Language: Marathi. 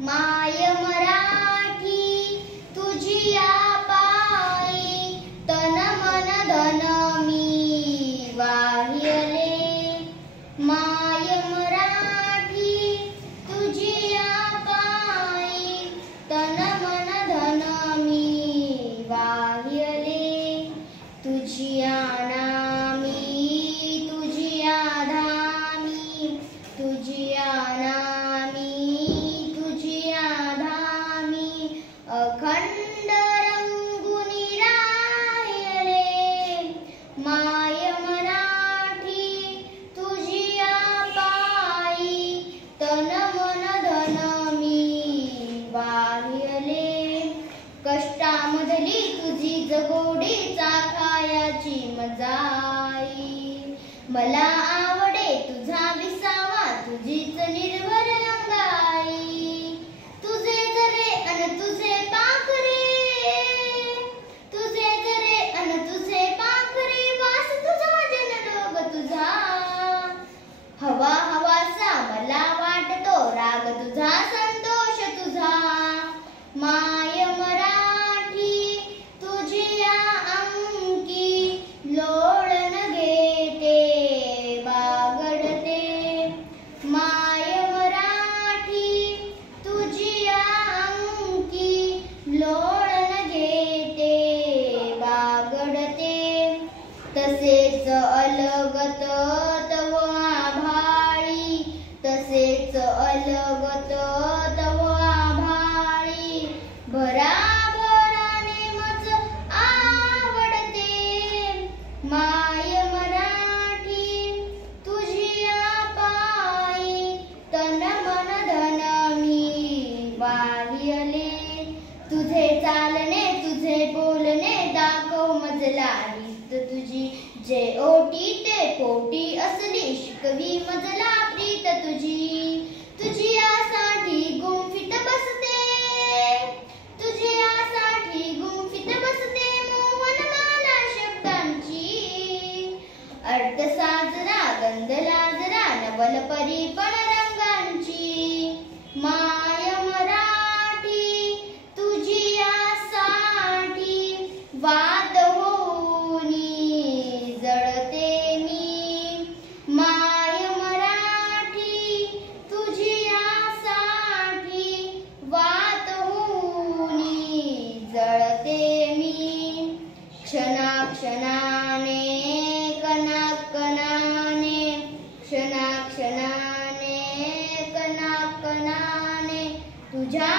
माय मराठी तुझिया पायी तन मन धन मी वाहिले। माय मराठी तुझिया पायी तन मन धन मी वाहिले। तुझिया नामी तुझिया धामी तुझिया अखंड रंगुनी राहिले। माय मराठी तुझिया पायी तन मन धन मी वाहिले। कष्टामधली तुझी जगोडी चाखायाची मजाई। मला आवडे तुझा विसावा तुझीच निर्भर अंगाई। तुझे जरे अन तुझे पाखरे तुझे जरे अन तुझे पाखरे वास तुझा जनलोग तुझा। हवा हवासा मला वाटतो राग तुझा संतोष तुझा। माय मराठी तुझिया अंकी लोळण घेते बागडते। माय मराठी तुझिया अंकी लोळण घेते बागडते। तसेच अलगत तव आभाळी तसेच अलगत तव आभाळी भराभराने मज आवडते। माय मराठी तुझिया पायी तन मन धन मी वाहिले। तुझे चालणे तुझे बोलणे दाखव मजला रीत तुझी। जे ओटी ते पोटी असली शिकवी मजला प्रीत तुझी। तुझियासाठी गुंफित बसते तुझियासाठी गुंफित बसते मोहनमाला शब्दांची। अर्थ साजरा गंध लाजरा नवल परीपण रंगांची। माय मराठी तुझियासाठी वाद होऊनी जळते मी। माय मराठी तुझियासाठी वाद होऊनी जळते मी। क्षणाक्षणाने कणाकणाने क्षणाक्षणाने कणाकणाने तुझ्या